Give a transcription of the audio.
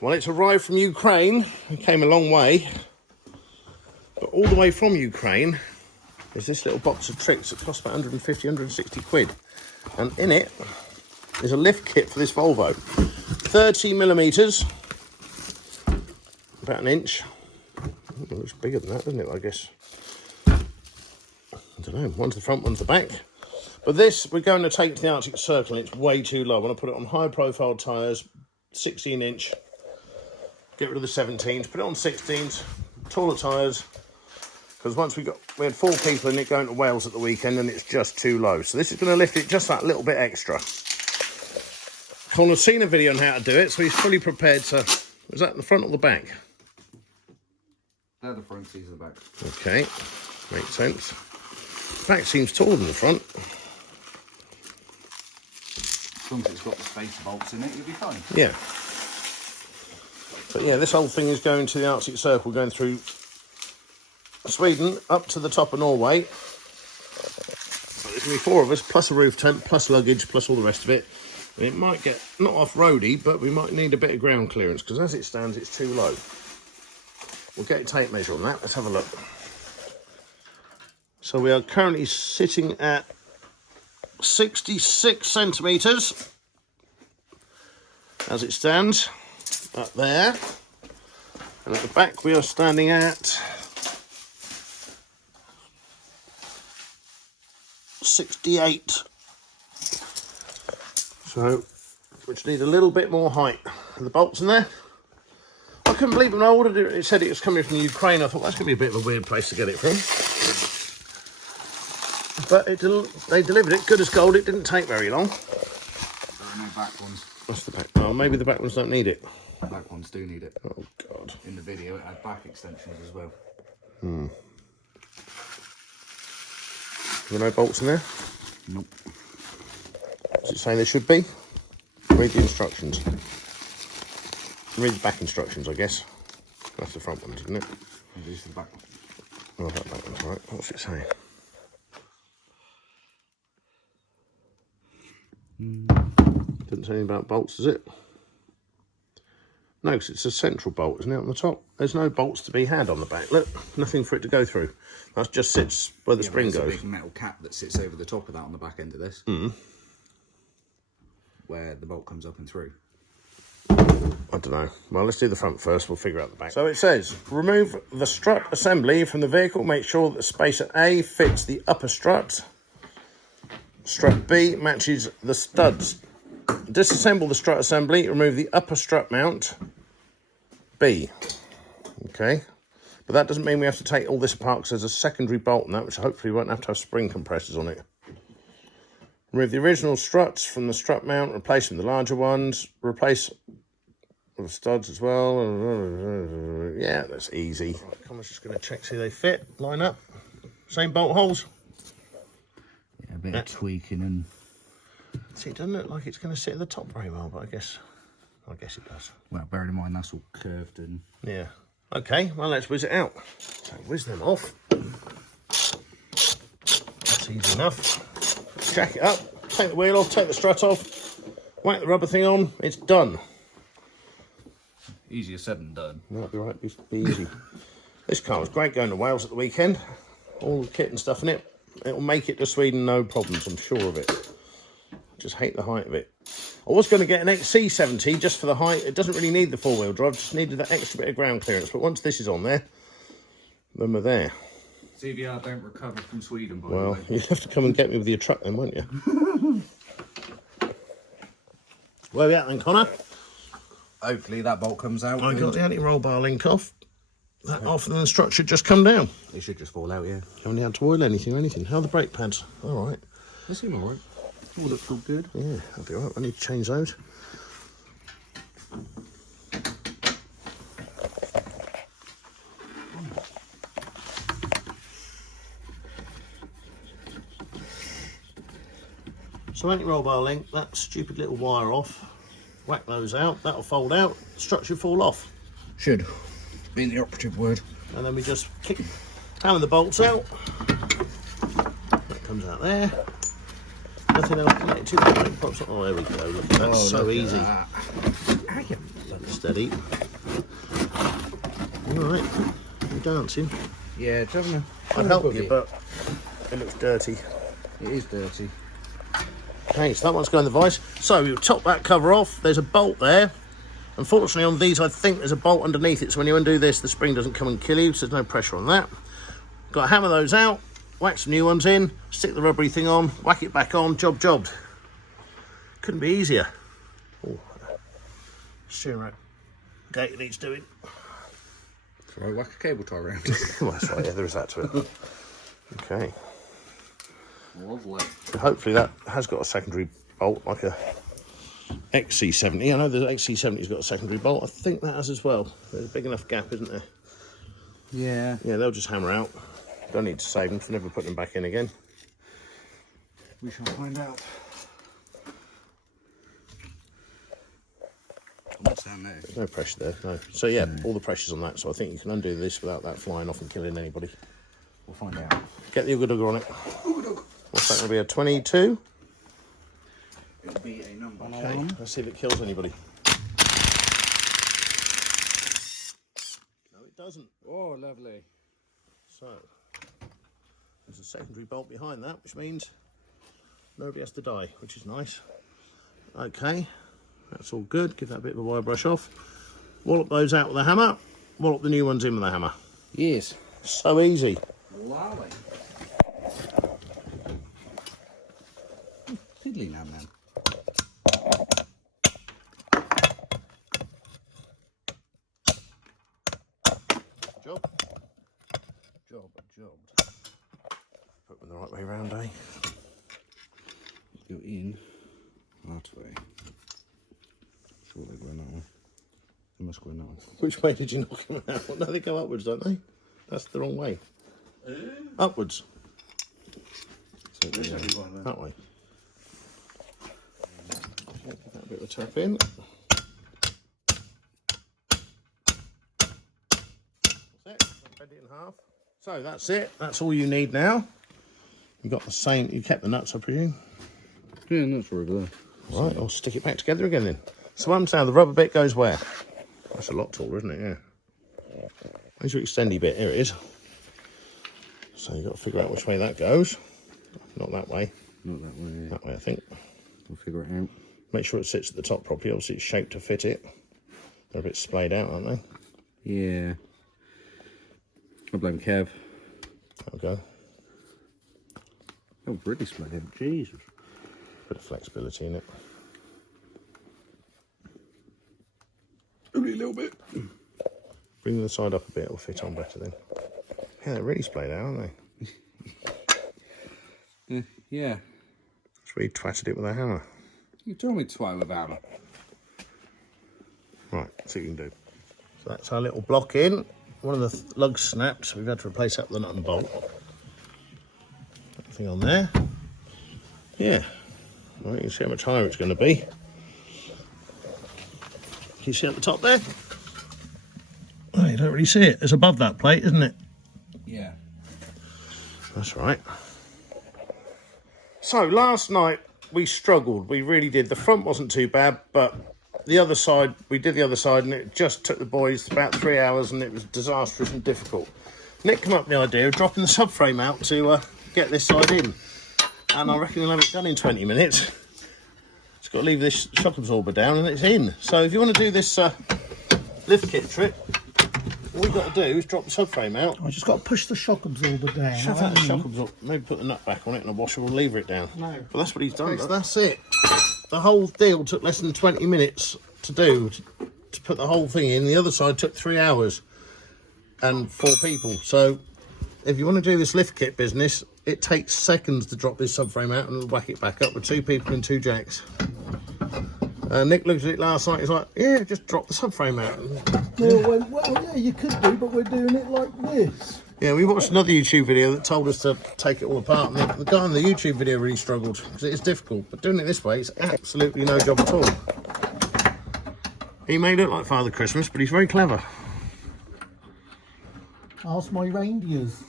Well, it's arrived from Ukraine. It came a long way. But all the way from Ukraine is this little box of tricks that costs about 150, 160 quid. And in it is a lift kit for this Volvo. 30 millimetres, about an inch. It looks bigger than that, doesn't it, I guess? I don't know, one's the front, one's the back. But this, we're going to take to the Arctic Circle, and it's way too low. I want to put it on high-profile tyres, 16-inch. Get rid of the 17s, put it on 16s, taller tyres. Because once we had 4 people in it going to Wales at the weekend, and it's just too low. So this is going to lift it just that little bit extra. Colin's seen a video on how to do it, so he's fully prepared to... Is that the front or the back? They're the front, these are the back. Okay, makes sense. Back seems taller than the front. As long as it's got the spacer bolts in it, you'll be fine. Yeah. But yeah, this whole thing is going to the Arctic Circle, going through Sweden up to the top of Norway. But there's going to be 4 of us, plus a roof tent, plus luggage, plus all the rest of it. And it might get, not off-roady, but we might need a bit of ground clearance, because as it stands, it's too low. We'll get a tape measure on that. Let's have a look. So we are currently sitting at 66 centimetres as it stands up there, and at the back we are standing at 68. So which need a little bit more height. The bolts in there. I couldn't believe when I ordered it, it said it was coming from Ukraine. I thought that's going to be a bit of a weird place to get it from. But they delivered it, good as gold. It didn't take very long. There are no back ones. What's the back? Oh, maybe the back ones don't need it. The back ones do need it. Oh, God. In the video, it had back extensions as well. There are no bolts in there? Nope. Does it say there should be? Read the instructions. Read the back instructions, I guess. That's the front one, isn't it? And these are the back one. Oh, that back one's right. What's it saying? Doesn't say anything about bolts, does it? No, because it's a central bolt, isn't it, on the top? There's no bolts to be had on the back. Look, nothing for it to go through. That just sits where the spring goes. There's a big metal cap that sits over the top of that on the back end of this. Where the bolt comes up and through. I don't know. Well, let's do the front first. We'll figure out the back. So it says, remove the strut assembly from the vehicle. Make sure that spacer A fits the upper strut. Strut B matches the studs. Disassemble the strut assembly. Remove the upper strut mount. B. Okay. But that doesn't mean we have to take all this apart because there's a secondary bolt on that, which hopefully won't have to have spring compressors on it. Remove the original struts from the strut mount. Replace them with the larger ones. Replace the studs as well. Yeah, that's easy. I'm just going to check, see they fit, line up. Same bolt holes. Yeah, a bit of tweaking and... See, it doesn't look like it's going to sit at the top very well, but I guess it does. Well, bearing in mind that's all curved and... Yeah. Okay, well, let's whiz it out. So whiz them off. That's easy enough. Jack it up, take the wheel off, take the strut off, whack the rubber thing on, it's done. Easier said than done. That'll be right, it'll be easy. This car was great going to Wales at the weekend. All the kit and stuff in it. It'll make it to Sweden, no problems, I'm sure of it. Just hate the height of it. I was going to get an XC70 just for the height. It doesn't really need the four-wheel drive, just needed that extra bit of ground clearance. But once this is on there, then we're there. CVR don't recover from Sweden, by the Well, way. you'll have to come and get me with your truck then, won't you? Where are we at then, Connor? Hopefully that bolt comes out. I got the anti-roll bar link off. That off and then the strut should just come down. It should just fall out, yeah. Haven't had to oil anything or anything. How are the brake pads? All right. They seem all right. All looks all good. Yeah, that'll be all right. I need to change those. So anti-roll bar link, that stupid little wire off. Whack those out, that'll fold out, strut should fall off. Should. Being the operative word. And then we just hammer the bolts out. That comes out there. Nothing else connected to the brake pops. Oh, there we go. Look, that's so easy. That. Steady. Alright, you're dancing. Yeah, it's having a... I'd help you, but it looks dirty. It is dirty. Okay, so that one's going in the vise. So you top that cover off. There's a bolt there. Unfortunately on these I think there's a bolt underneath it, so when you undo this the spring doesn't come and kill you, so there's no pressure on that. Got to hammer those out, whack some new ones in, stick the rubbery thing on, whack it back on, jobbed. Couldn't be easier. Oh, steering rack gate needs doing. Right, whack a cable tie around. Well, that's right, yeah, there is that to it. Okay. Lovely. Hopefully that has got a secondary bolt, like a XC70. I know the XC70's got a secondary bolt. I think that has as well. There's a big enough gap, isn't there? Yeah. Yeah, they'll just hammer out. Don't need to save them, because never put them back in again. We shall find out. What's down there? There's no pressure there, no. So yeah, all the pressure's on that, so I think you can undo this without that flying off and killing anybody. We'll find out. Get the Ooga Dooga on it. What's that going to be, a 22? It'll be a number. Okay, let's see if it kills anybody. No, it doesn't. Oh, lovely. So, there's a secondary bolt behind that, which means nobody has to die, which is nice. Okay, that's all good. Give that a bit of a wire brush off. Wallop those out with a hammer. Wallop the new ones in with a hammer. Yes. So easy. Lovely. Fiddly now, man. Jobbed. Put them the right way round, eh? Go in that way. Sure they go in that one. They must go in that one. Which way did you knock them out? Well, no, they go upwards, don't they? That's the wrong way. Upwards. So That way. Give that a bit of a tap in. That's it. Bend it in half. So that's it. That's all you need now. You got the same. You kept the nuts, I presume. Yeah, nuts are over there. Right, I'll stick it back together again then. So I'm saying the rubber bit goes where? That's a lot taller, isn't it? Yeah. Where's your extendy bit? Here it is. So you've got to figure out which way that goes. Not that way. Not that way. That way, I think. We'll figure it out. Make sure it sits at the top properly. Obviously, it's shaped to fit it. They're a bit splayed out, aren't they? Yeah. I blame Kev. That'll go. Oh, really splayed out. Jesus. Bit of flexibility in it. Only a little bit. Bring the side up a bit. It'll fit on better then. Yeah, they're really splayed out, aren't they? Yeah. That's where you twatted it with a hammer. You told me to twat with a hammer. Right, see what you can do. So that's our little block in. One of the lugs snapped, so we've had to replace that with a nut and bolt. Nothing on there. Yeah. Well, you can see how much higher it's going to be. Can you see at the top there? Oh, you don't really see it. It's above that plate, isn't it? Yeah. That's right. So last night we struggled. We really did. The front wasn't too bad, but the other side, we did the other side, and it just took the boys about 3 hours, and it was disastrous and difficult. Nick came up with the idea of dropping the subframe out to get this side in, and I reckon he'll have it done in 20 minutes. It's got to leave this shock absorber down, and it's in. So if you want to do this lift kit trick, all we've got to do is drop the subframe out. I just got to push the shock absorber down. Shove out the shock absorber. Maybe put the nut back on it and a washer will lever it down. No. But that's what he's done. That's it. The whole deal took less than 20 minutes to do, to put the whole thing in. The other side took 3 hours and 4 people. So if you want to do this lift kit business, it takes seconds to drop this subframe out and whack it back up with 2 people and 2 jacks. Nick looked at it last night, he's like, yeah, just drop the subframe out. Neil went, well, yeah, you could do, but we're doing it like this. Yeah, we watched another YouTube video that told us to take it all apart, and the guy in the YouTube video really struggled, because it is difficult, but doing it this way is absolutely no job at all. He may look like Father Christmas, but he's very clever. Ask my reindeers.